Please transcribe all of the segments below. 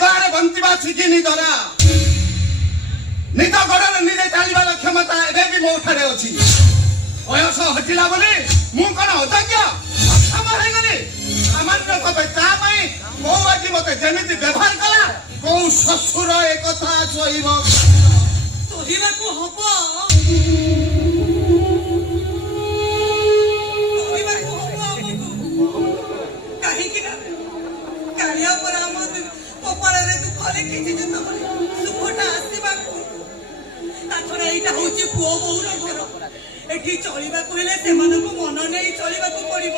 ଦୟାରେ ବଞ୍ଚିବା ଶିଖିନି ଧରା। ନିଜ ଗୋଡ଼ରେ ନିଜେ ଚାଲିବାର କ୍ଷମତା ଏବେ ବି ମୋ ଠାରେ ଅଛି। ବୟସ ହଟିଲା ବୋଲି ମୁଁ କଣ ଅଯୋଗ୍ୟ ଅକ୍ଷମ ହେଇଗଲି? ସାମାନ୍ୟ କପେ ଚା ପାଇଁ କୋଉ ଆଜି ମତେ ଯେମିତି ବ୍ୟବହାର କଲା, କୋଉ ଶ୍ୱଶୁର ଏକଥା ସହିବ? ସହିବାକୁ ହବ, କାହିଁକି ନା କାଳିଆ ପରା ଆମ କପାଳରେ ଦୁଃଖ ଲେଖିଛି। ଯେତେବେଳେ ସୁଖଟା ଆସିବାକୁ, ତା ଛଡା ଏଇଟା ହଉଛି ପୁଅ ବୋହୁର ଘର। ଏଠି ଚଳିବାକୁ ହେଲେ ସେମାନଙ୍କୁ ମନ ନେଇ ଚଳିବାକୁ ପଡିବ।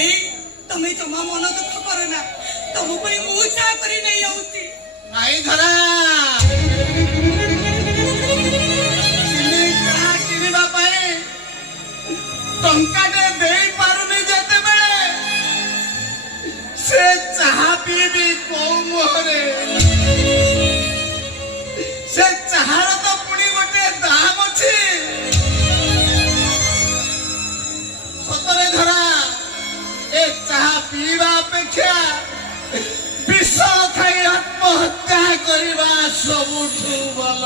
ଏଇ ତମେ ଜମା ମନ ଦୁଃଖ କର ନା, ତମ ପାଇଁ ମୁଁ ଚା କରି ନେଇ ଯାଉଛି। ନାଇଁ ଧରା, ଚିନି ଚା କିଣିବା ପାଇଁ ଟଙ୍କାଟେ ଦେଇପାରୁନି ଯେତେବେଳେ, ସେ ଚାହା ପିଇବି କୋଉ ମୁହଁରେ? ସେ ଚାହାର ତ ପୁଣି ଗୋଟେ ଦାମ ଅଛି। ସତରେ ଧରା, ଏ ଚାହା ପିଇବା ଅପେକ୍ଷା ବିଷ ଖାଇ ଆତ୍ମହତ୍ୟା କରିବା ସବୁଠୁ ଭଲ।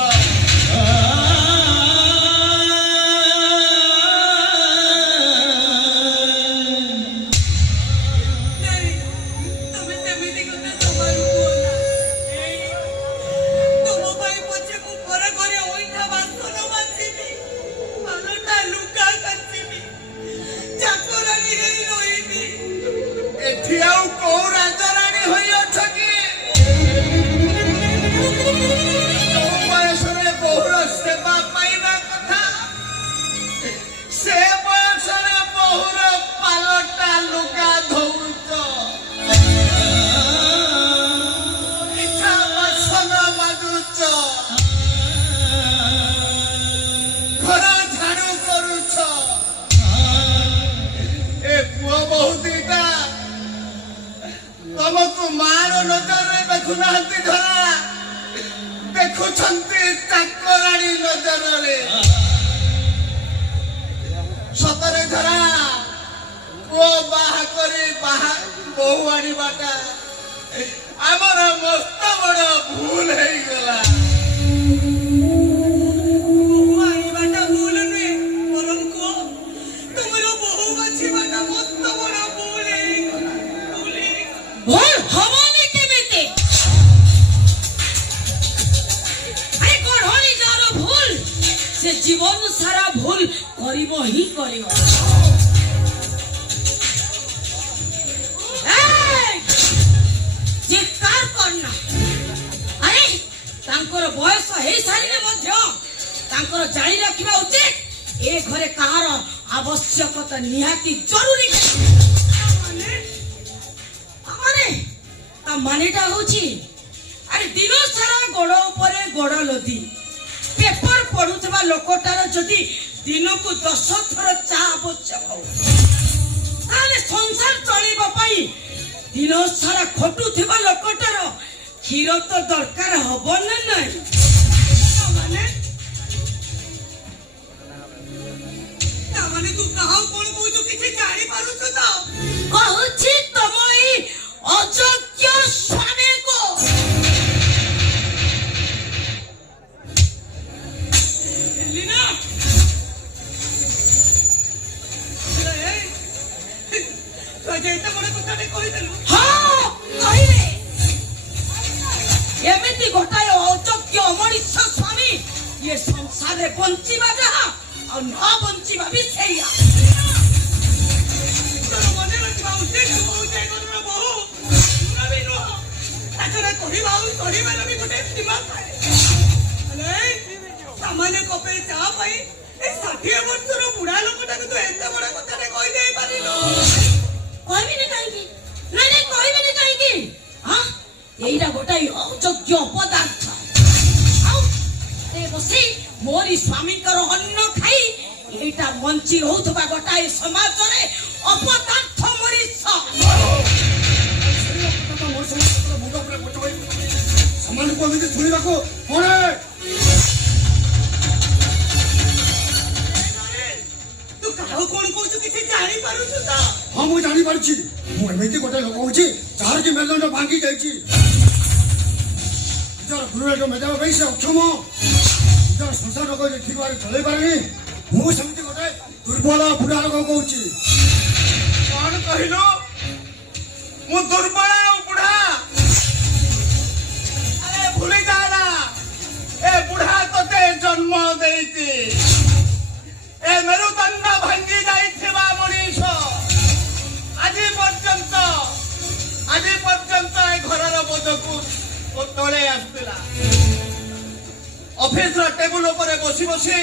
ଏଠି ଆଉ କୋଉ ରାଜରାଣୀ ହୋଇଅଛ କି? ଯୋଉ ବୟସରେ ବୋହୁର ସେବା ପାଇବା କଥା, ସେ ବୟସରେ ବୋହୁର ପାଲଟା ଲୁଗା ଧଉଛ, ମିଠା ବାସନ ମାଜୁଛ, ଘର ଝାଡୁ କରୁଛ। ଏ ପୁଅ ବୋହୁ ଦିଟା ତମକୁ ମାର ନଜରରେ ଦେଖୁନାହାନ୍ତି ଧରା, ଦେଖୁଛନ୍ତି ଚାକରାଣୀ ନଜରରେ। ସତରେ ଧରା, ପୁଅ ବାହା କରି ବୋହୁ ଆଣିବାଟା ଆମର ମସ୍ତ ବଡ ଭୁଲ ହେଇଗଲା। ବୋହୁ ଆଣିବାଟା ଭୁଲ ନୁହେଁ, ବରଂ କୁହ ତୁମର ବୋହୁ ବାଛିବାଟା ମସ୍ତ ବଡ ଭୁଲ ହେଇଗଲା। ଭୁଲ ହବନି କେମିତି? ଆରେ ଗଢଣି ଯାର ଭୁଲ, ସେ ଜୀବନ ସାରା ଭୁଲ କରିବ ହିଁ କରିବ। ଚିତ୍କାର କରନା। ଆରେ ତାଙ୍କର ବୟସ ହେଇସାରିଲେ ମଧ୍ୟ ତାଙ୍କର ଜାଣି ରଖିବା ଉଚିତ ଏ ଘରେ କାହାର ଆବଶ୍ୟକତା ନିହାତି ଜରୁରୀ। ତା ମାନେଟା ହଉଛି, ଆରେ ଦିନ ସାରା ଗୋଡ ଉପରେ ଗୋଡ ଲଦି ପେପର ପଢୁଥିବା ଲୋକଟାର ଯଦି ଦିନକୁ 10 ଥର ଚା ଆବଶ୍ୟକ, ତାହେଲେ ସଂସାର ଚଳିବା ପାଇଁ ଦିନ ସାରା ଖଟୁଥିବା ଲୋକଟାର କ୍ଷୀର ତ ଦରକାର ହବ ନା ନାଇଁ? ତାମାନେ ତୁ କାହାକୁ କଣ କହୁଛୁ କିଛି ଜାଣିପାରୁଛୁ ତ? କହୁଛି ତମ ଏଇ ଅଯୋଗ୍ୟ ସ୍ୱାମୀକୁ। ଏଲିନା, ତୁ ଆଜି ଏତେ ବଡ କଥାଟେ କହିଦେଲୁ? ହଁ କହିବେ। ଏମିତି ଗୋଟାଏ ଅଯୋଗ୍ୟ ଅମଣିଷ ସ୍ୱାମୀ ଏ ସଂସାରରେ ବଞ୍ଚିବା ଯାହା, ଆଉ ନ ବଞ୍ଚିବା ବି ସେଇଆ। ତୋର ମନେ ରଖିବା ଉଚିତ, ବୋହୁ ବି ନୁହଁ। ତାଛଡା କହିବାର ବି ଗୋଟେ ସୀମା ଥାଏ। ସାମାନ୍ୟ କପେ ଚା ପାଇଁ ଏ 60 ବର୍ଷର ବୁଢା ଲୋକଟାକୁ ତୁ ଏତେ ବଡ କଥାଟେ କହିଦେଇ ପାରିଲୁ? କହିବିନି କାହିଁକି? ନାଇଁ କହିବିନି କାହିଁକି? ଏଇଟା ଗୋଟାଏ ଅଯୋଗ୍ୟ ଅପଦାର୍ଥ। ଆଉ ବସି ମୋରି ସ୍ୱାମୀଙ୍କର ଅନ୍ନ ଖାଇ ଏଇଟା ବଞ୍ଚି ରହୁଥିବା ଗୋଟାଏ ସମାଜରେ ଅପଦାର୍ଥ ମଣିଷ। ସେମାନଙ୍କୁ ଏମିତି ଶୁଣିବାକୁ ପଡେ। ତୁ କାହାକୁ କଣ କହୁଛୁ କିଛି ଜାଣିପାରୁଛୁ ତ? ହଁ ମୁଁ ଜାଣିପାରୁଛି। ମୁଁ ଏମିତି ଗୋଟେ ଲୋକ ହଉଛି ଯାହାର କି ମେରୁଦଣ୍ଡ ଭାଙ୍ଗି ଯାଇଛି ନିଜର ଗୁରୁର ମେଜାଇବା ପାଇଁ ସେ ଅକ୍ଷମ ନିଜର ସଂସାରକୁ ଠିକ ଭାବରେ ଚଳେଇ ପାରେନି ମୁଁ ସେମିତି ଗୋଟେ ଦୁର୍ବଳ ବୁଢା ଲୋକ କହୁଛି କଣ କହିଲୁ ମୁଁ ଦୁର୍ବଳ ଆଉ ବୁଢା ଆରେ ଭୁଲି ଯା ନା ଏ ବୁଢା ତତେ ଜନ୍ମ ଦେଇଛି ଏ ମେରୁଦଣ୍ଡ ଭାଙ୍ଗି ଯାଇଥିବା ମଣିଷ ଆଜି ପର୍ଯ୍ୟନ୍ତ ଏ ଘରର ବୋଝକୁ ତଳେ ଆସୁଥିଲା ଅଫିସର ଟେବୁଲ ଉପରେ ବସି ବସି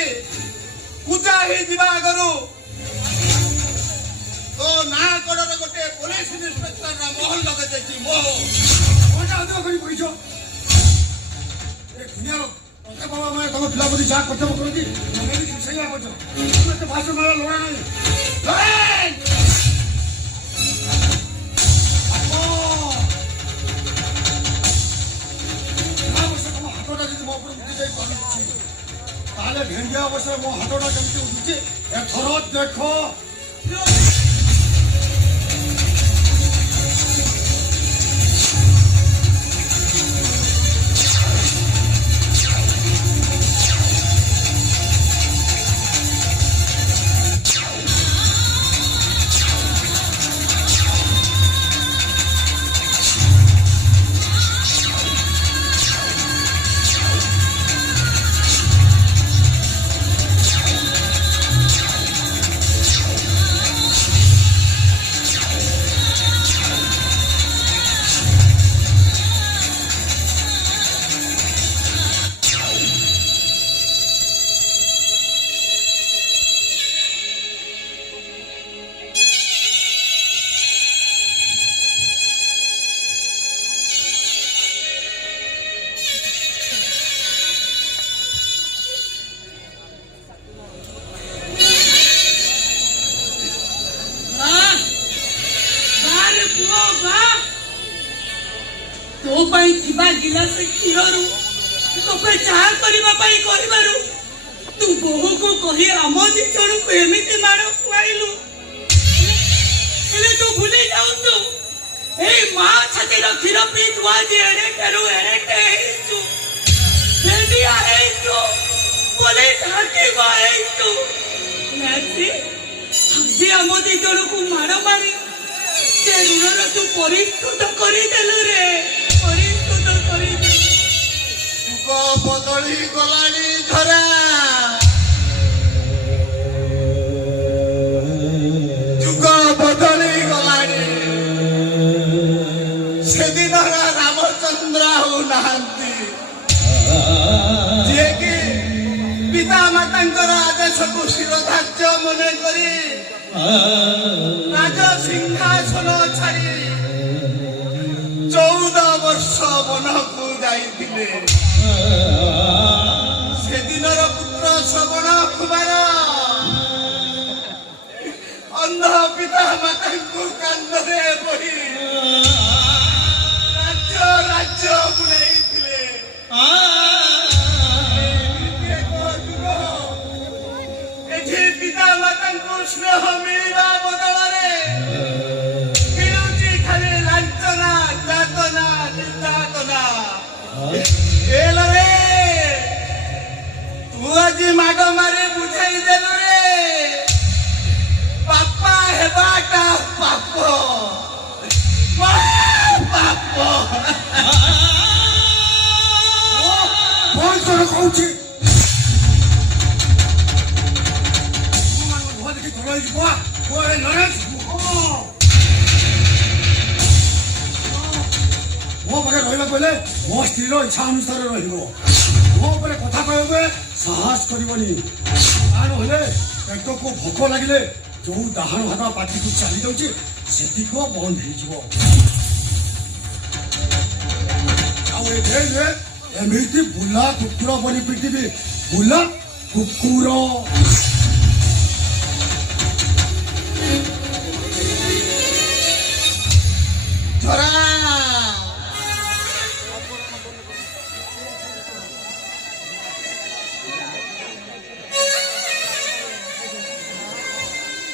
ପୂଜା ହେଇଯିବା ଆଗରୁ ତୋ ନାଁ କଡ଼ରେ ଗୋଟେ ପୋଲିସ ଇନ୍ସପେକ୍ଟର ମୋହନ ଲଗେଇ ଦେଇଛି ମୋହ କଣଟା ଅଧିକ କରି କହିଛ ଏ ଦୁନିଆର ପ୍ରତ୍ୟେକ ବାବା ମାନେ ତମ ପିଲା ପ୍ରତି ଯାହା କର୍ତ୍ତବ୍ୟ କରନ୍ତି ତମେ ବି ସେଇଆ କରୁଛ ତମେ ଏତେ ଭାଷଣ ମାରା ଲୋଡ଼ା ନାହିଁ তাহলে ভেঙ্গিয়া অবস্থায় মো হাতটা কেমতি উঠুছে এথর দেখো तो पाई थिबा गिलास क्षीरु तो पे चाह करबा पाई करबारु तू बोहू को कही आम दी जण को एमिति मार खुआइलु हेले तू भूली जाऊ तू ए मां छाती रो क्षीर पी तू आज एड़े करू एड़े टे तू बेडिया है तू बोले ढाके बाए तू नासी जे आम दी जण को मार मारी जे ऋण तू परिशोध करी देलु रे परिशोध करी ଯୁଗ ବଦଳି ଗଲାଣି ଧରା ଯୁଗ ବଦଳି ଗଲାଣି ସେଦିନର ରାମଚନ୍ଦ୍ର ଆଉ ନାହାନ୍ତି ଯିଏକି ପିତା ମାତାଙ୍କର ଆଦେଶକୁ ଶିରୋଧାର୍ଯ୍ୟ ମନେ କରି ରାଜ ସିଂହାସନ ଛାଡ଼ି 14 ବର୍ଷ ବନକୁ ଯାଇଥିଲେ ସେଦିନର ପୁତ୍ର ଶ୍ରବଣ କୁମାର ଅନ୍ଧ ପିତା ମାତାଙ୍କୁ କାନ୍ଧରେ ବହି ରାଜ୍ୟ ବୁଲେଇଥିଲେ ଏଠି ପିତା ମାତାଙ୍କୁ ସ୍ନେହ ମିଳିବା ବଦଳରେ ମିଳୁଛି ଖାଲି ଲାଞ୍ଚନା ଯାତନା ନିର୍ଯାତନା ଏଲରେ ତୁ ଆଜି ମାଡ଼ ମାରି ବୁଝେଇ ଦେଲୁ ରେ ବାପା ହେବାଟା ପାପ ପାପ କଣ ତୋର କହୁଛି ଦେଖି ଧର ଯିବ ନରେଶ ମୋ ପାଖରେ ରହିବାକୁ ହେଲେ ମୋ ସ୍ତ୍ରୀର ଇଚ୍ଛା ଅନୁସାରେ ରହିବ ମୋ ଉପରେ କଥା କହିବେ ସାହସ କରିବନି ତା ନହେଲେ ପେଟକୁ ଭୋକ ଲାଗିଲେ ଯୋଉ ଡାହାଣ ହାତ ପାଟିକୁ ଚାଲି ଯାଉଛି ସେତିକ ବନ୍ଦ ହେଇଯିବ ଆଉ ଏବେ ଏମିତି ବୁଲା କୁକୁର ବନି ପିଟିବି ବୁଲା କୁକୁର ଧରା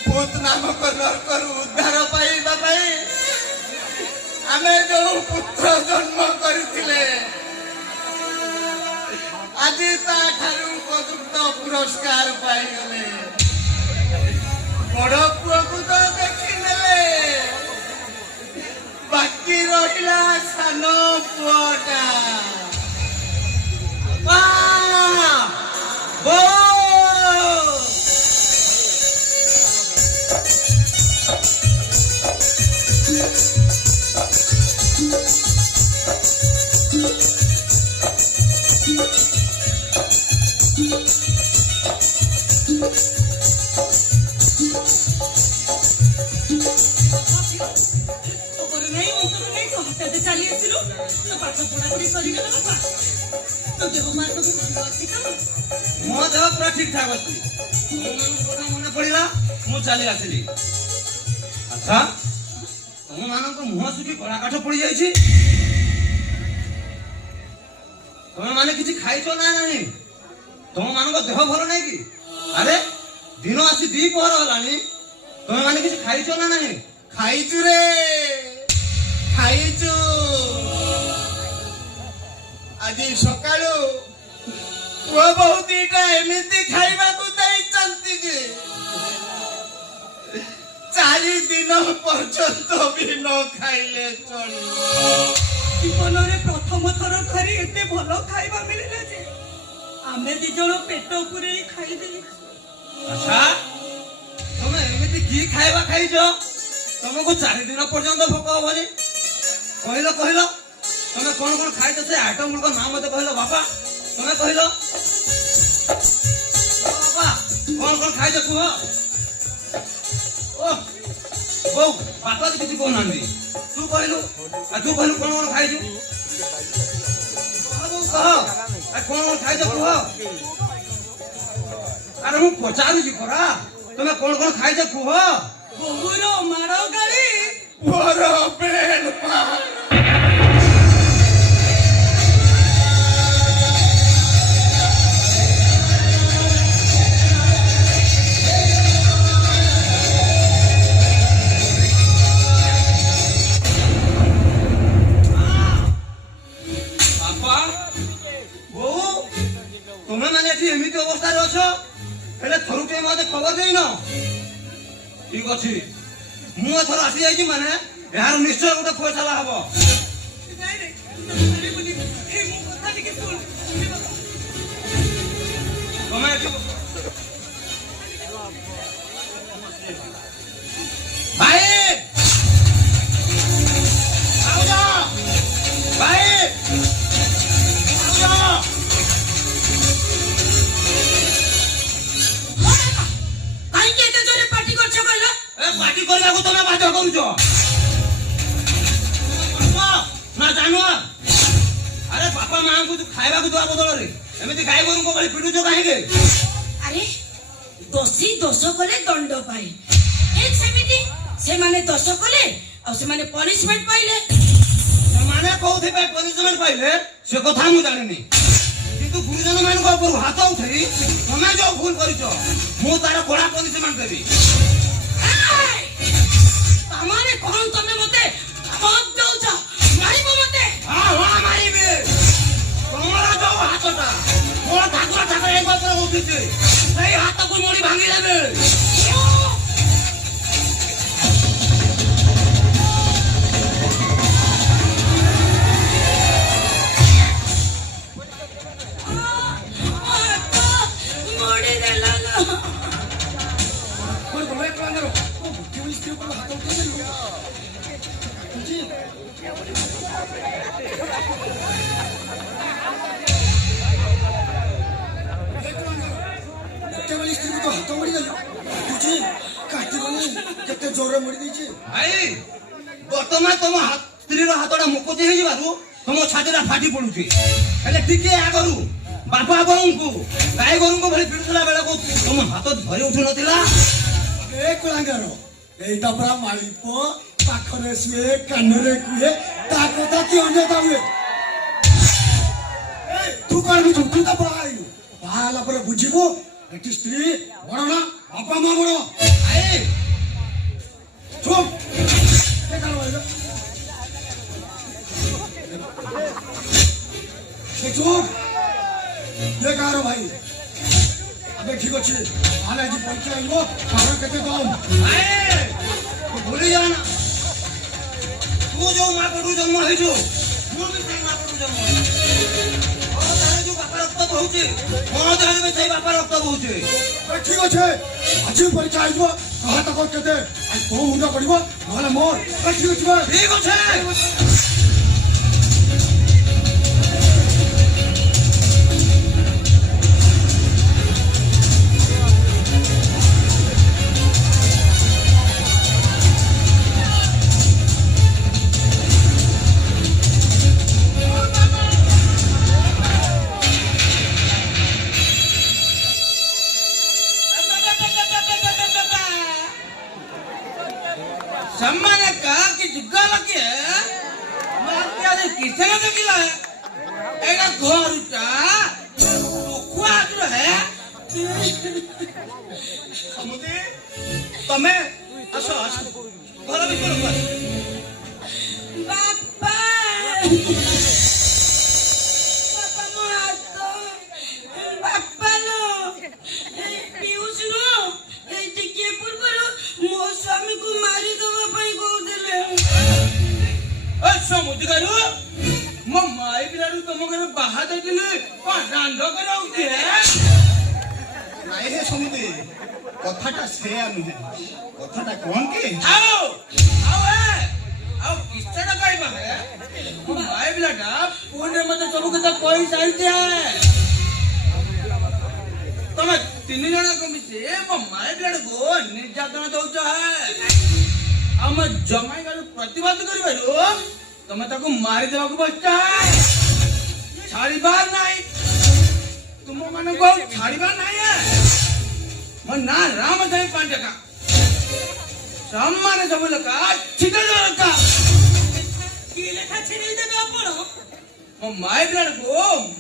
ଭୂତ ନାମକ ନରକରୁ ଉଦ୍ଧାର ପାଇବା ପାଇଁ ଆମେ ଯୋଉ ପୁତ୍ର ଜନ୍ମ କରିଥିଲେ ଆଜି ତାଠାରୁ ଉପଯୁକ୍ତ ପୁରସ୍କାର ପାଇଗଲେ। ବଡ଼ ପୁଅକୁ ତ ଦେଖିନେଲେ, ବାକି ରହିଲା ସାନ ପୁଅଟା। ଚାଲି ଆସିଲୁ ତ ପାଠ ପଢାପଢି ସରିଗଲା ବାପା। ତ ଦେହ ମା ସବୁ ଭଲ ଅଛି ତ? ମୋ ଦେହ ପୁରା ଠିକ ଠାକ ଅଛି। ତୁମମାନଙ୍କ କଥା ମନେ ପଡିଲା ମୁଁ ଚାଲି ଆସିଲି। ଆଚ୍ଛା, ତୁମମାନଙ୍କ ମୁହଁ ଶୁଖି କଳା କାଠ ପଡିଯାଇଛି। ତମେମାନେ କିଛି ଖାଇଛ ନା ନାହିଁ? ତମମାନଙ୍କ ଦେହ ଭଲ ନାହିଁ କି? ଆରେ ଦିନ ଆସି ଦ୍ୱିପହର ହେଲାଣି, ତମେମାନେ କିଛି ଖାଇଛ ନା ନାହିଁ? ଖାଇଛୁ ରେ, ଖାଇଛୁ। ଆଜି ସକାଳୁ ପୁଅ ବୋହୂ ଦିଟା ଏମିତି ଖାଇବାକୁ ଦେଇଛନ୍ତି ଯେ 4 ଦିନ ପର୍ଯ୍ୟନ୍ତ ବି ନ ଖାଇଲେ ଚଳିବ। ଜୀବନରେ ପ୍ରଥମ ଥର ଖାଲି ଏତେ ଭଲ ଖାଇବା ମିଳିଲା ଯେ ଆମେ 2 ଜଣ ପେଟ ପୁରେଇ ଖାଇଦେଇଛୁ। ଆଚ୍ଛା, ତମେ ଏମିତି କି ଖାଇବା ଖାଇଛ ତମକୁ 4 ଦିନ ପର୍ଯ୍ୟନ୍ତ ଭୋକ ହବନି? କହିଲ ତମେ କଣ କଣ ଖାଇଛ? ସେ ଆଇଟମ ଗୁଡ଼ିକ ନାଁ ମତେ କହିଲ ବାପା, ତମେ କହିଲ ବାପା କଣ କଣ ଖାଇଛ କୁହ? ଓ ବୋଉ, ବାପା ତ କିଛି କହୁନାହାନ୍ତି। ତୁ କହିଲୁ କଣ କଣ ଖାଇଛୁ? କହ କଣ କଣ ଖାଇଛ କୁହ? ଆରେ ମୁଁ ପଚାରୁଛି ପରା, ତମେ କଣ କଣ ଖାଇଛ କୁହ? ବୋହୁର ମାଡ଼ ଗାଳି, ପୁଅର ବେଲ ପାହା। ଏମିତି ଅବସ୍ଥାରେ ଅଛ, ହେଲେ ଥରୁଟେ ମତେ ଖବର ଦେଇନ। ଠିକ ଅଛି, ମୁଁ ଏଥର ଆସିଯାଇଛି ମାନେ ଏହାର ନିଶ୍ଚୟ ଗୋଟେ ଫଇସଲା ହବ। ତମେ ଏଠି ଭାଇ ଭାଇ ପାର୍ଟି କରିବାକୁ ତମେ ବାଧ୍ୟ କରୁଛ ନା ଜାଣୁଆ? ଆରେ ବାପା ମାଙ୍କୁ ଖାଇବାକୁ ଦେବା ବଦଳରେ ଏମିତି ଗାଈ ଗୋରୁଙ୍କ ଭଳି ପିଟୁଛ କାହିଁକି? ଆରେ ଦୋଷୀ ଦୋଷ କଲେ ଦଣ୍ଡ ପାଏ, ଠିକ ସେମିତି ସେମାନେ ଦୋଷ କଲେ ଆଉ ସେମାନେ ପନିଶମେଣ୍ଟ ପାଇଲେ। ସେମାନେ କୋଉଥିପାଇଁ ପନିଶମେଣ୍ଟ ପାଇଲେ ସେ କଥା ମୁଁ ଜାଣିନି, କିନ୍ତୁ ଗୁରୁଜନ ମାନଙ୍କ ଉପରୁ ହାତ ଉଠେଇ ତମେ ଯୋଉ ଭୁଲ କରିଛ ମୁଁ ତାର କଡା ପନିଶମେଣ୍ଟ ଦେବି। ତାମାନେ କଣ ତମେ ମତେ ଧମକ ଦଉଛ? ମାରିବ ମତେ? ହଁ ମାରିବି। ତମର ଯୋଉ ହାତଟା ମୋର ଠାକୁର ଠାକୁର ଏ ଗଛରେ ଉଠିଛି, ସେଇ ହାତକୁ ମୋଡି ଭାଙ୍ଗି ଦେବେ। କେତେ ଜୋରରେ ମରି ଦେଇଛି ଭାଇ। ବର୍ତ୍ତମାନ ତମ ସ୍ତ୍ରୀର ହାତଟା ମୁକତି ହେଇଯିବାରୁ ତମ ଛାତିଟା ଫାଟି ପଡୁଛି, ହେଲେ ଟିକେ ଆଗରୁ ବାପା ବୋଉଙ୍କୁ ଗାଈ ଗୋରୁଙ୍କ ଭଳି ପିଟୁଥିଲା ବେଳକୁ ତମ ହାତ ଧରି ଉଠୁନଥିଲା। ଏ କୁଳାଙ୍ଗର, ଏଇଟା ପୁରା ମାଳିପ ପାଖରେ ଶୁଏ, କାନରେ କୁହେ, ତା କଥା କି ଅନ୍ୟତା ହୁଏ? ତୁ କଣ ବୁଝୁ? ତୁ ତ ବାହା ହେଇନୁ, ବାହା ହେଲା ପରେ ବୁଝିବୁ ଏଠି ସ୍ତ୍ରୀ ବଡ ନା ବାପା ମା ବଡ। ଭାଇ ଚୁପ୍। চুপ বেকার ভাই আগে ঠিক আছে আলে আজ পরীক্ষা আইব কারণ কেতে কম ভুলি যা না তু যে মা পেটু জন্ম হয়েছু ମୁଁ ବି ସେଇ ମା পেଟୁ ଜନ୍ମ ହେଇଛି ମୋ ଦେହରେ ଯୋଉ ବାପା ରକ୍ତ ବହୁଛି ମୋ ଦେହରେ ବି ସେଇ ବାପା ରକ୍ତ ବହୁଛି ঠিক আছে আজ পরীক্ষা আইব কাহা তক কেতে আজ তো মুন্ডা পড়িব নহলে মোর ঠিক আছে ভাই ঠিক আছে सम्मान का कि जुग्गा लगे मार के आदे किसे लगे मिला है एगा घर उठा रुखुआ जो है ସମୁଦି ତମେ ଆସ ଆସ ଘର ଭିତରକୁ ଆସ ବାପା ବାପା ମୋ ହାତ ବାପା ଲୋ ପିଉସ ର ଏଇ ଟିକେ ପୂର୍ବରୁ ମୋ ସ୍ୱାମୀକୁ ମାରିଦେବା ପାଇଁ କହୁଥିଲେ ए समुद्र करू मो माई बिलाडू तुम घर बाहर देले को रांड करे उठे ନାଇଁ ହେ ସମୁଦି କଥାଟା ସେୟା ନୁହେଁ କଥାଟା କଣ କି आओ आओ किसटा कहबा है मो माई बिलाडा फोन रे मते सब कथा कोई साइते है तमे तीन जना को मिसे मो माई बिलाडू को निर्यातन दउछ है हम जमाई गरु प्रतिवाद करिबारो तमे ताको मारी देबा को बच्चा है छाड़ीबार नहीं तुम माने को छाड़ीबार नहीं है मन ना राम जाई पांडे का सम्मान सब लका छिटे लका କି ଲେଖା ଛିଡ଼େଇ ଦେବେ ଆପଣ मो माई ब्लड को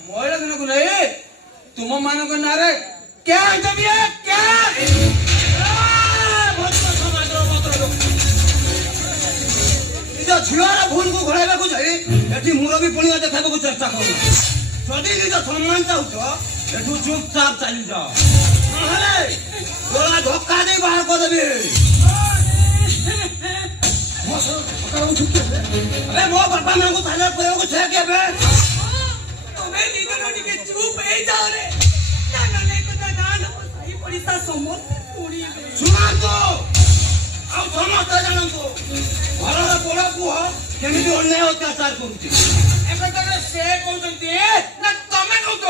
मोइला दिन को नहीं तुम मानो को नारे क्या जब ये क्या बहुत समाज रो पत्र लो निज झिवारा भूल को घोड़ाइबा को जाई एठी मुरबी पणिया देखाबा को चेष्टा करू जदी निज सम्मान चाहूछ एठू चुपचाप चली जाओ नहले गोला धक्का दे बाहर को देबे अबे मो बापा मां को थाले प्रयोग छे के बे ତମେ ନିଜର ଟିକେ ଚୁପ୍ ହେଇଯାଅ ରେ ନା ନା କଥା ନା ନା ସାହି ପଡ଼ିଶା ସମସ୍ତେ ଶୁଣିବେ सुनातो ଆଉ ସମସ୍ତେ ଜାଣନ୍ତୁ ଘରର ବଡ଼ ପୁଅ କେମିତି ଅନ୍ୟାୟ ଅତ୍ୟାଚାର କରୁଛି ଏବେ ତ ସେ କହୁଛନ୍ତି ନା ତମେ କହୁଛ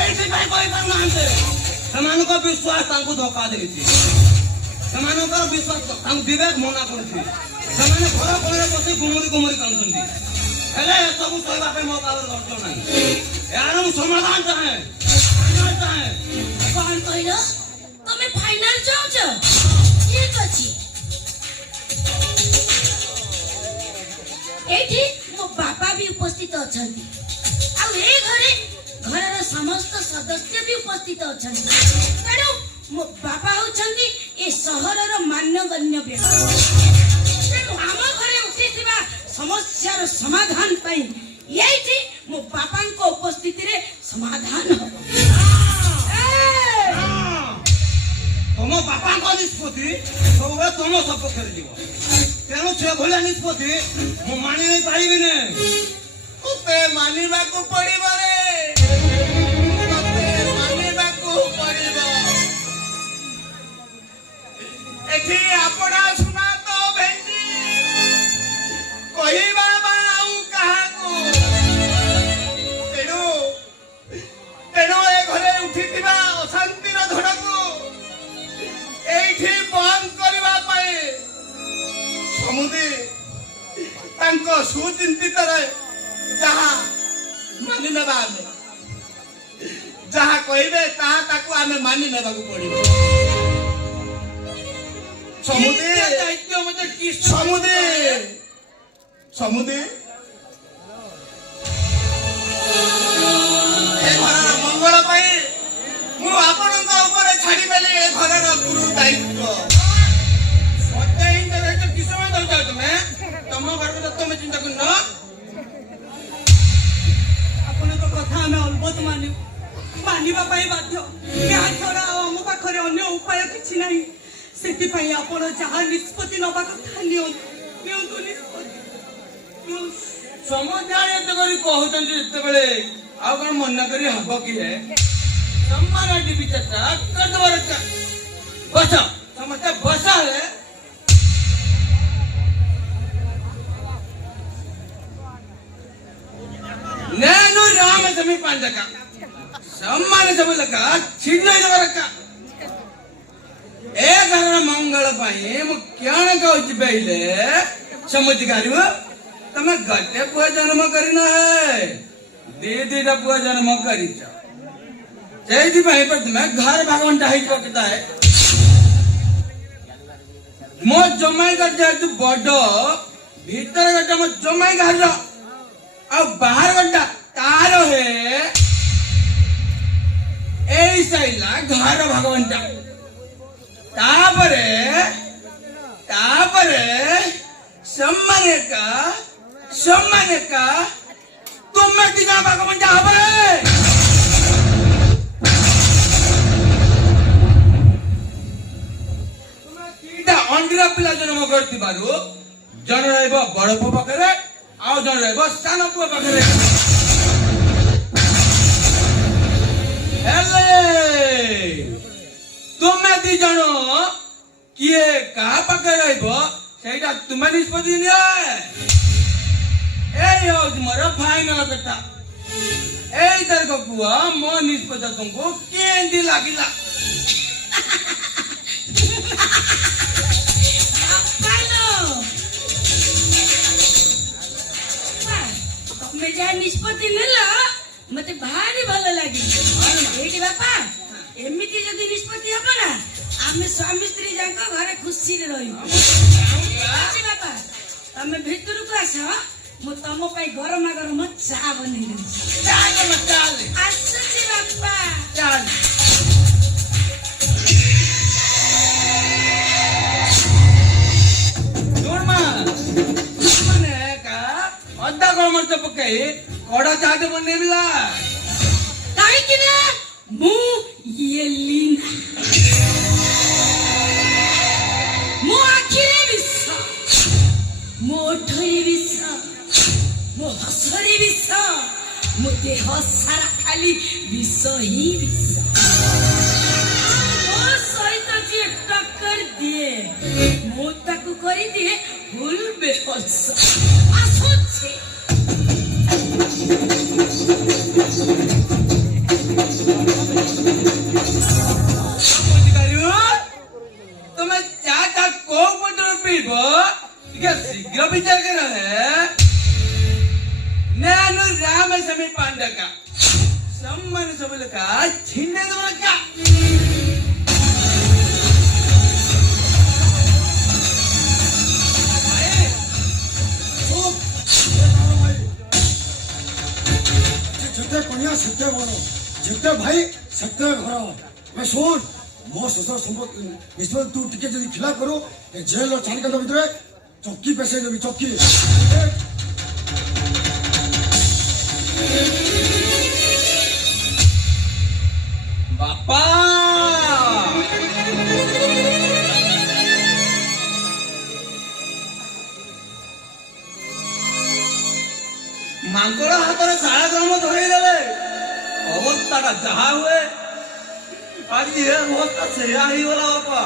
ଏଇଥିପାଇଁ କହିପାରୁନାହାନ୍ତି ସେମାନଙ୍କ ବିଶ୍ୱାସ ତାଙ୍କୁ ଧୋକା ଦେଇଛି ସେମାନଙ୍କର ବିଶ୍ୱାସ ତାଙ୍କୁ ବିବେକ ମନା କରୁଛି ସେମାନେ ଘର କୋଣରେ ବସି ଗୁମୁରି ଗୁମୁରି କାନ୍ଦୁଛନ୍ତି ହେଲେ ଏସବୁ ସହିବା ପାଇଁ ମୋ ପାଖରେ ଧୈର୍ଯ୍ୟ ନାହିଁ ଏହାର ମୁଁ ସମାଧାନ ଚାହେଁ କଣ କହିଲ ତମେ ଫାଇନାଲ ଚାହୁଁଛ ଠିକ ଅଛି ଏଇଠି ମୋ ବାପା ବି ଉପସ୍ଥିତ ଅଛନ୍ତି ଆଉ ଏ ଘରର ସମସ୍ତ ସଦସ୍ୟ ବି ଉପସ୍ଥିତ ଅଛନ୍ତି ତେଣୁ ମୋ ବାପା ହଉଛନ୍ତି ଏ ସହରର ମାନ୍ୟଗଣ୍ୟ ବ୍ୟକ୍ତି ତେଣୁ ଆମ ଘରେ ଉଠିଥିବା ସମସ୍ୟାର ସମାଧାନ ପାଇଁ ଏଇଠି ମୋ ବାପାଙ୍କ ଉପସ୍ଥିତିରେ ସମାଧାନ ହବ ତମ ବାପାଙ୍କ ନିଷ୍ପତ୍ତି ସବୁବେଳେ ତମ ସପକ୍ଷରେ ଯିବ ତେଣୁ ସେ ଭଳିଆ ନିଷ୍ପତ୍ତି ମୁଁ ମାନି ନେଇ ପାରିବିନି ତୋତେ ମାନିବାକୁ ପଡିବ ରେ ତୋତେ ମାନିବାକୁ ପଡିବ ଏଠି ଆପଣା ଶୁଣା ତ ଭେଣ୍ଡି କହିବା ବା ଆଉ କାହାକୁ ତେଣୁ ଏ ଘରେ ଉଠିଥିବା ଅଶାନ୍ତିର ଝଡ଼କୁ ଏଇଠି ବନ୍ଦ କରିବା ପାଇଁ ସମୁଦି ତାଙ୍କ ସୁଚିନ୍ତିତରେ ଯାହା ମାନି ନେବା ଆମେ ଯାହା କହିବେ ତାହା ତାକୁ ଆମେ ମାନି ନେବାକୁ ପଡିବ ସମୁଦି ଦାୟିତ୍ୱ ମତେ କି ସମୁଦି ସମୁଦି ଏ ଘରର ମଙ୍ଗଳ ପାଇଁ ମୁଁ ଆପଣଙ୍କ ଉପରେ ଛାଡ଼ିଦେଲି ଏ ଘରର ଗୁରୁ ଦାୟିତ୍ୱ ମତେ ହିଁ ଦାୟିତ୍ୱ କି ସମୟ ଦରକାର ତମେ ତମ ଘର କଥା ତମେ ଚିନ୍ତା କରୁନ ଆପଣ ଶପଥ ମାନିବା ପାଇଁ ବାଧ୍ୟ। ଏହା ଛଡା ଆଉ ଆମ ପାଖରେ ଅନ୍ୟ ଉପାୟ କିଛି ନାହିଁ। ସେଥିପାଇଁ ଆପଣ ଯାହା ନିଷ୍ପତ୍ତି ନେବା କଥା ନିଅନ୍ତୁ ନିଷ୍ପତ୍ତି। ସମସ୍ତେ ଏତେ କରି କହୁଛନ୍ତି ଯେତେବେଳେ ଆଉ କଣ ମନା କରି ହବ କିଏ? ସମ୍ମାନ ବିଚାରଟା କରିଦେବାର ବସ ସମସ୍ତେ ବସ ହେଲେ నేను రామసమి పండగ సమ్మాన సభలక చిన్నదవరక ఏ కారణ మంగళ ପାଇଁ ମୁଁ କଣ କହୁଛି କହିଲେ ସମୁଦ୍ରିକାରୁ ତମେ ଗୋଟେ ପୁଅ ଜନ୍ମ କରିନ ହେ ଦିଟା ପୁଅ ଜନ୍ମ କରିଛ ସେଇଥିପାଇଁ ତମେ ଘର ଭାଗବଣ୍ଟା ହେଇଯିବ କେତେ ମୋ ଜମାଇ ଘର ଯେହେତୁ ବଡ ଭିତରେ ଗୋଟେ ମୋ ଜମାଇ ଘର ଆଉ ବାହାର ଘରଟା ତାର ହେ ଏଇ ସାଇଲା ଘର ଭାଗବଣ୍ଟା ତାପରେ सम्मान का तुम्हें दिना भागवंटा हवे तुम्हें तीटा अंडीरा पिला जन्म करथिबारु जन रहइबो बड़ पुଅ पाखरे आ जन रहइबो सानो पुଅ पाखरे हेले तुम्हें दी जण किए कहा पाखरे रहइबो ସେଇଟା ତୁମେ ନିଷ୍ପତ୍ତି ନିଅ ଏଇ ହଉଛି ମୋର ଫାଇନାଲ କଥା ଏଇ ତାରିଖ କୁହ ମୋ ନିଷ୍ପତ୍ତି ତୁମକୁ କେମିତି ଲାଗିଲା ତମେ ଯାହା ନିଷ୍ପତ୍ତି ନେଲ ମତେ ଭାରି ଭଲ ଲାଗିଲା ଏଇଠି ବାପା ଏମିତି ଯଦି ନିଷ୍ପତ୍ତି ହବ ନା ଆମେ ସ୍ୱାମୀ ସ୍ତ୍ରୀ ଯାକ ଘରେ ଖୁସିରେ ରହିବୁ ବାପା ତମେ ଭିତରକୁ ଆସ ମୁଁ ତମ ପାଇଁ ଗରମା ଗରମ ଚା ବନେଇ ଦେଉଛି ଆସୁଛି ବାପା ଅଦା ଗୋଳମରିଚ ପକେଇ କଡା ଚା ଟେ ବନେଇଲା କାହିଁକି ନା ମୁଁ ୟେଲିନା ମୋ ଆଖିରେ ବିଷ ମୋ ଓଠରେ ବିଷ ମୋ ହସରେ ବିଷ ମୋ ଦେହ ସାରା ଖାଲି ବିଷ ହିଁ ବିଷ ମୋ ସହିତ ଯିଏ ଟକ୍କର ଦିଏ ମୁଁ ତାକୁ କରିଦିଏ ଫୁଲ ବେହୋସ ଆସୁଛି तुम्हें चाचा को पटल पीब शीघ्र विचार कर నేను రామస్వామి పండగ సమ్మన సభలక చిన్నదవరక ଯେତେ କନ୍ୟା ସେତେ ବଡ଼ ଯେତେ ଭାଇ ସେତେ ଘର ଆମେ ଶୁଣ ମୋ ଶ୍ୱଶୁର ନିଷ୍ପତ୍ତି ତୁ ଟିକେ ଯଦି ଖିଲା କରୁ ଏ ଜେଲର ଚାରିକାନ୍ଥ ଭିତରେ ଚକି ପେସେଇ ଦେବି ଚକି ବାପା ମାଙ୍କଡ ହାତରେ ଶାଳା ଗ୍ରାମ ଧରେଇଦେଲେ ଅବସ୍ଥାଟା ଯାହା ହୁଏ ଆଜି ଏ ଅବସ୍ଥା ସେଇଆ ହେଇଗଲା ବାପା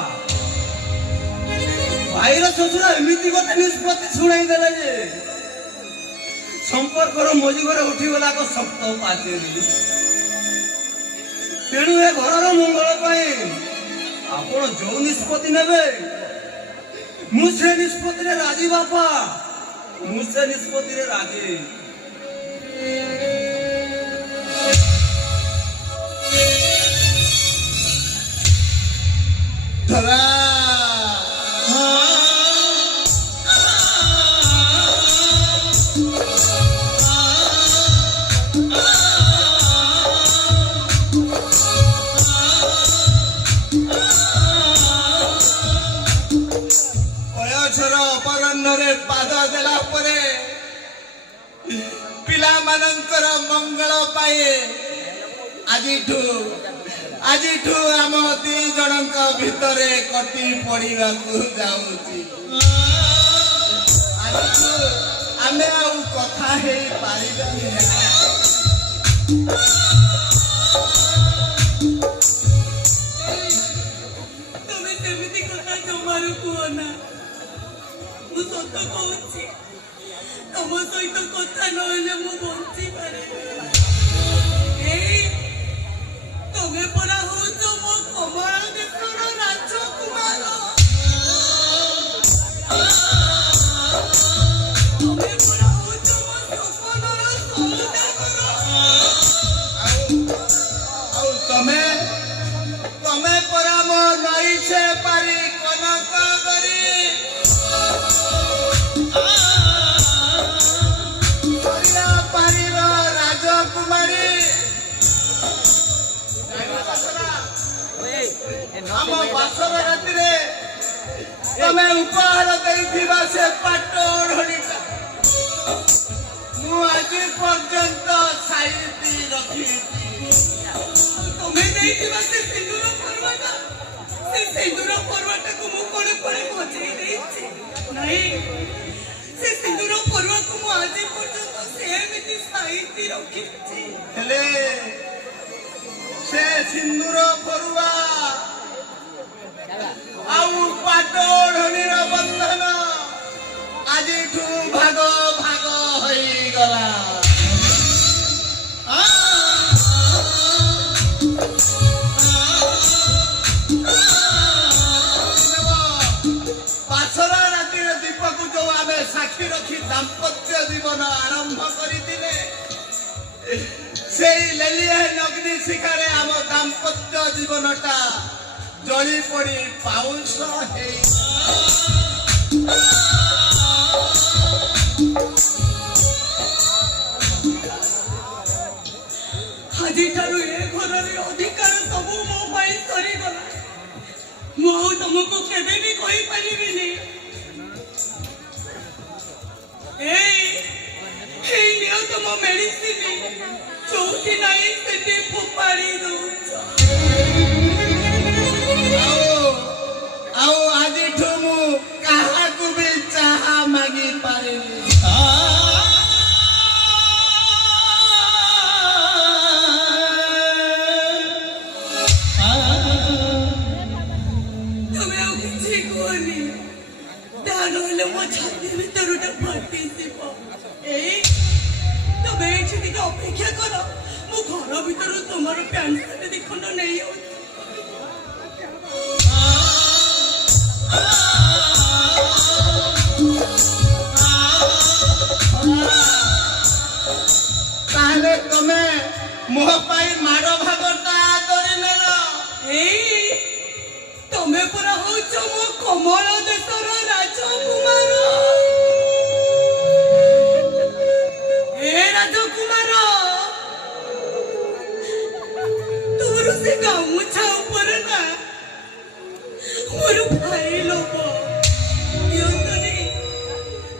ଭାଇର ଶ୍ୱଶୁର ଏମିତି ଗୋଟେ ନିଷ୍ପତ୍ତି ଶୁଣାଇ ଦେଲେ ଯେ ସମ୍ପର୍କର ମଝି ଘରେ ଉଠିଗଲା ଏକ ଶକ୍ତ ପାଚେରୀ ତେଣୁ ଏ ଘରର ମଙ୍ଗଳ ପାଇଁ ଆପଣ ଯୋଉ ନିଷ୍ପତ୍ତି ନେବେ ମୁଁ ସେ ନିଷ୍ପତ୍ତିରେ ରାଜି ବାପା ମୁଁ ସେ ନିଷ୍ପତ୍ତିରେ ରାଜି ଧରା ବୟସର ଅପରାହ୍ନରେ ପାଦ ଦେଲା ପରେ ପିଲାମାନଙ୍କର ମଙ୍ଗଳ ପାଇଁ ଆଜିଠୁ ଆମ ଦି ଜଣଙ୍କ ଭିତରେ କଟି ପଡିବାକୁ ଯାଉଛି। ଆଜିଠୁ ଆମେ ଆଉ କଥା ହେଇପାରିବାନି। ତମେ ସେମିତି କଥା ଜମାରୁ କୁହ ନା। ମୁଁ ସତ କହୁଛି, ତମ ସହିତ କଥା ନହେଲେ ମୁଁ ବଞ୍ଚି ପାରିବି। ଏଇ ତମେ ପରା ହଉଛ ମୋ କମଳ ଦେଶର ରାଜକୁମାର। ତମେ ପରା ହଉଛ ମୋ ସପନର ସୌଦାଗର। ଆଉ ତମେ ପରା ମୋ ନଈ ସେ ପାରି କନକ କରି ପାରିର ରାଜକୁମାରୀ। ଆମ ବାସର ରାତିରେ ତମେ ଉପହାର ଦେଇଥିବା ସେ ପାଟ ଓଢ଼ଣୀଟା ମୁଁ ଆଜି ପର୍ଯ୍ୟନ୍ତ ସାଇତି ରଖିଛି। ତମେ ଦେଇଥିବା ସେ ସିନ୍ଦୁର ପର୍ବାଟା, ସେ ସିନ୍ଦୁର ପର୍ବାଟାକୁ ମୁଁ କୋଣେ ବଜେଇ ଦେଇଛି। ନାଇଁ, ସେ ସିନ୍ଦୁର ପର୍ବାକୁ ମୁଁ ଆଜି ପର୍ଯ୍ୟନ୍ତ ସେମିତି ସାଇତି ରଖିଛି। ହେଲେ ସେ ସିନ୍ଦୁର ପରୁଆ ଆଉ ପାଟ ଓଢ଼ଣୀର ବନ୍ଧନ ଆଜିଠୁ ଭାଗ ଭାଗ ହୋଇଗଲା। ବାସର ରାତିରେ ଦୀପକୁ ଯୋଉ ଆମେ ସାକ୍ଷୀ ରଖି ଦାମ୍ପତ୍ୟ ଜୀବନ ଆରମ୍ଭ କରିଥିଲେ, ସେଇ ଲେଲିଆ ଅଗ୍ନି ଶିଖାରେ ଆମ ଦାମ୍ପତ୍ୟ ଜୀବନଟା ଜଳି ପଡି ପାଉଁଶ ହେଇ ଆଜିଠାରୁ ଏ ଘରରେ ଅଧିକାର ସବୁ ମୋ ପାଇଁ ସରିଗଲା। ମୁଁ ଆଉ ତମକୁ କେବେ ବି କହିପାରିବିନି। ଏଇ ନିଅ ତମ ମେଡିସିନ, ଯୋଉଠି ନାହିଁ ସେଠି ଫୋପାଡ଼ି ଦଉଛ। ଆଉ ଆଜିଠୁ ମୁଁ କାହାକୁ ବି ଚାହା ମାଗି ପାରିନି। ତମେ ଆଉ କିଛି କୁହନି, ତା ନହେଲେ ମୋ ଛାତି ଭିତରଟା ଫାଟିଯିବ। ଏଇ ତମେ ଏଇଠି ଟିକେ ଅପେକ୍ଷା କର, ମୁଁ ଘର ଭିତରୁ ତୁମର ପ୍ୟାଣ୍ଟ ସାର୍ଟ ଦି ଖଣ୍ଡ ନେଇ ଆଉଛି। ତାହେଲେ ତମେ ମୋ ପାଇଁ ମାଡ଼ ଭାଗଟା କରିନେଲ। ଏଇ ତମେ ପରା ହଉଛ ମୋ କମଳ ଦେଶର ରାଜକୁମାର। ଏ ରାଜକୁମାର, ତୋର ସେ ଗାମୁଛା ଉପରେ ନା ମୋର ଭାଇ ଲୋକ ଦିଅନ୍ତନି।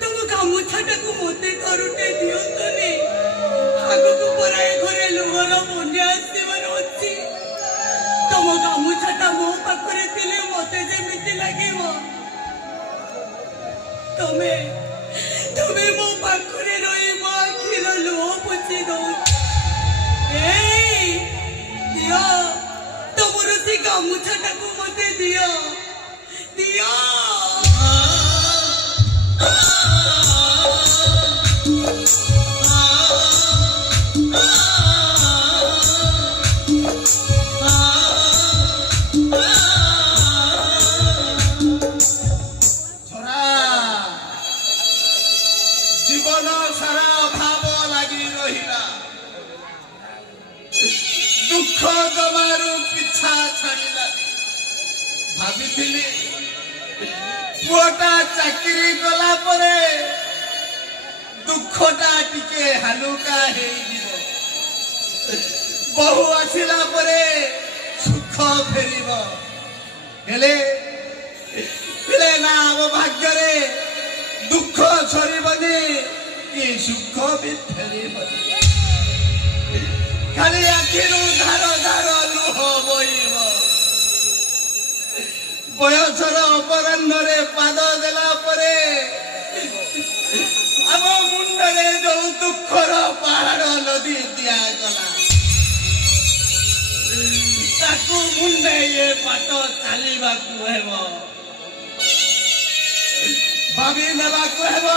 ତମ ଗାମୁଛାଟାକୁ ମତେ କରୁଟେ ଦିଅନ୍ତନି। ଆଗକୁ ପରା ଏ ଘରେ ଲୁହର ବନ୍ୟା ଆସିବାର ଅଛି। ତମ ଗାମୁଛାଟା ମୋ ପାଖରେ ଥିଲେ ମତେ ଯେମିତି ଲାଗିବ, ତମେ ମୋ ପାଖରେ ରହି ମୋ ଆଖିର ଲୁହ ପୋଛି ଦଉଛ। ଏଇ ଦିଅ, ତମର ସେ ଗାମୁଛାଟାକୁ ମତେ ଦିଅ। ଜୀବନ ସାରା ଅଭାବ ଲାଗି ରହିଲା, ଦୁଃଖ ଜମାରୁ ପିଛା ଛାଡ଼ିଲା। ଭାବିଥିଲି ପୁଅଟା ଚାକିରି କଲା ପରେ ଦୁଃଖଟା ଟିକେ ହାଲୁକା ହେଇଯିବ, ବହୁ ଆସିଲା ପରେ ସୁଖ ଫେରିବ। ହେଲେ ନା ଆମ ଭାଗ୍ୟରେ ଦୁଃଖ ସରିବନି କି ସୁଖ ବି ଫେରିବନି। ଖାଲି ଆଖିରୁ ଧାର ଧାର ଲୁହ ବୋହିବ। ବୟସର ଅପରାହ୍ନରେ ପାଦ ଦେଲା ପରେ ଆମ ମୁଣ୍ଡରେ ଯୋଉ ଦୁଃଖର ପାହାଡ଼ ନଦୀ ଦିଆଗଲା ତାକୁ ମୁଣ୍ଡେଇ ଏ ବାଟ ଚାଲିବାକୁ ହେବ, ଭାବି ନେବାକୁ ହେବ।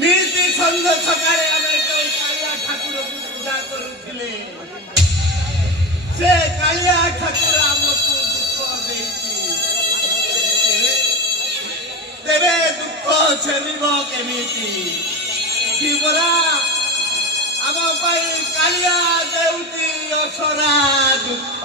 ନୀତି ସନ୍ଧ୍ୟା ସକାଳେ ଆମେ ଯୋଉ କାଳିଆ ଠାକୁରକୁ ପୂଜା କରୁଥିଲେ ସେ କାଳିଆ ଠାକୁର ଆମକୁ ଦୁଃଖ ଦେଇଛି। ତେବେ ଦୁଃଖ ଛେରିବ କେମିତି? ପରା ଆମ ପାଇଁ କାଳିଆ ଦେଉଛି ଅସରା ଦୁଃଖ।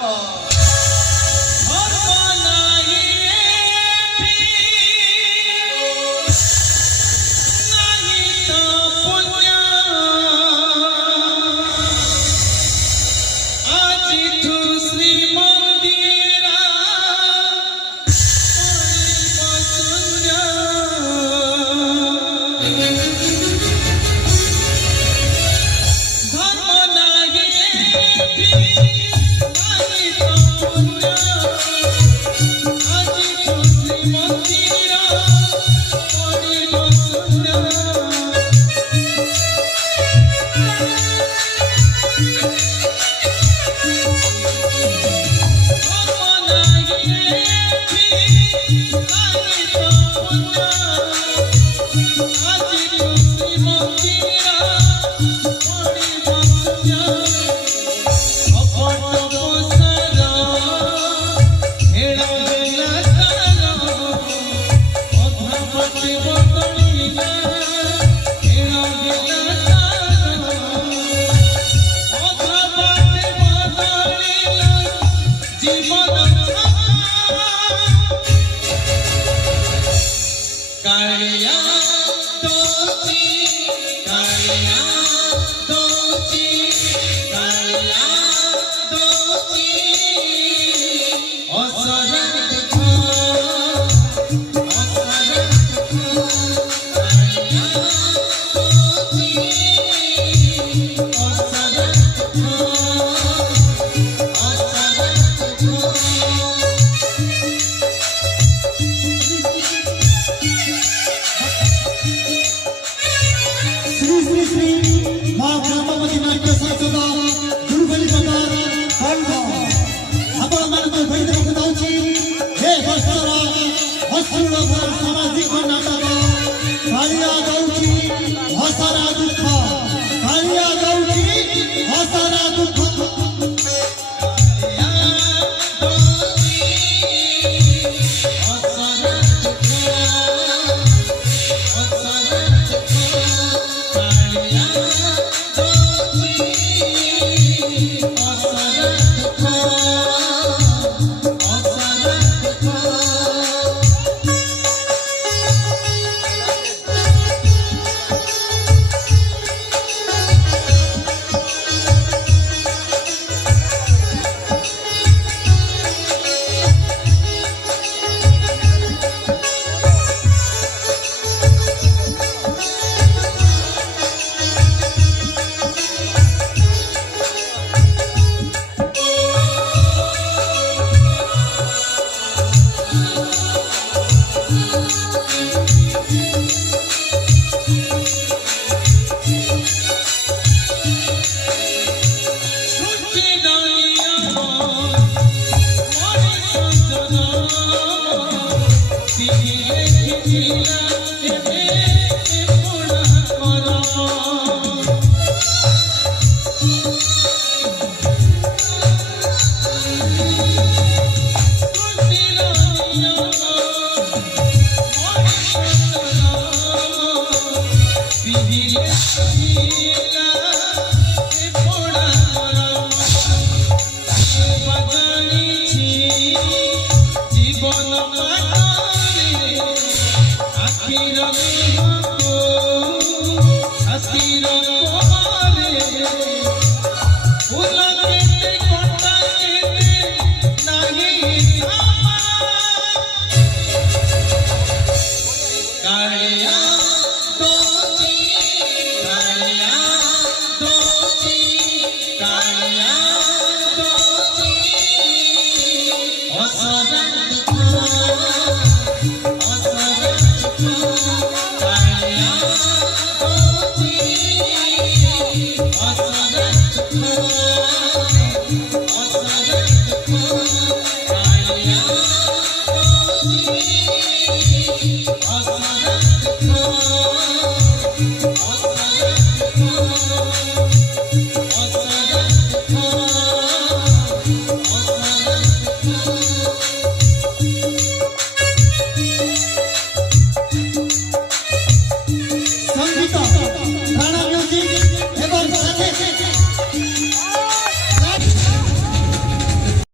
Asira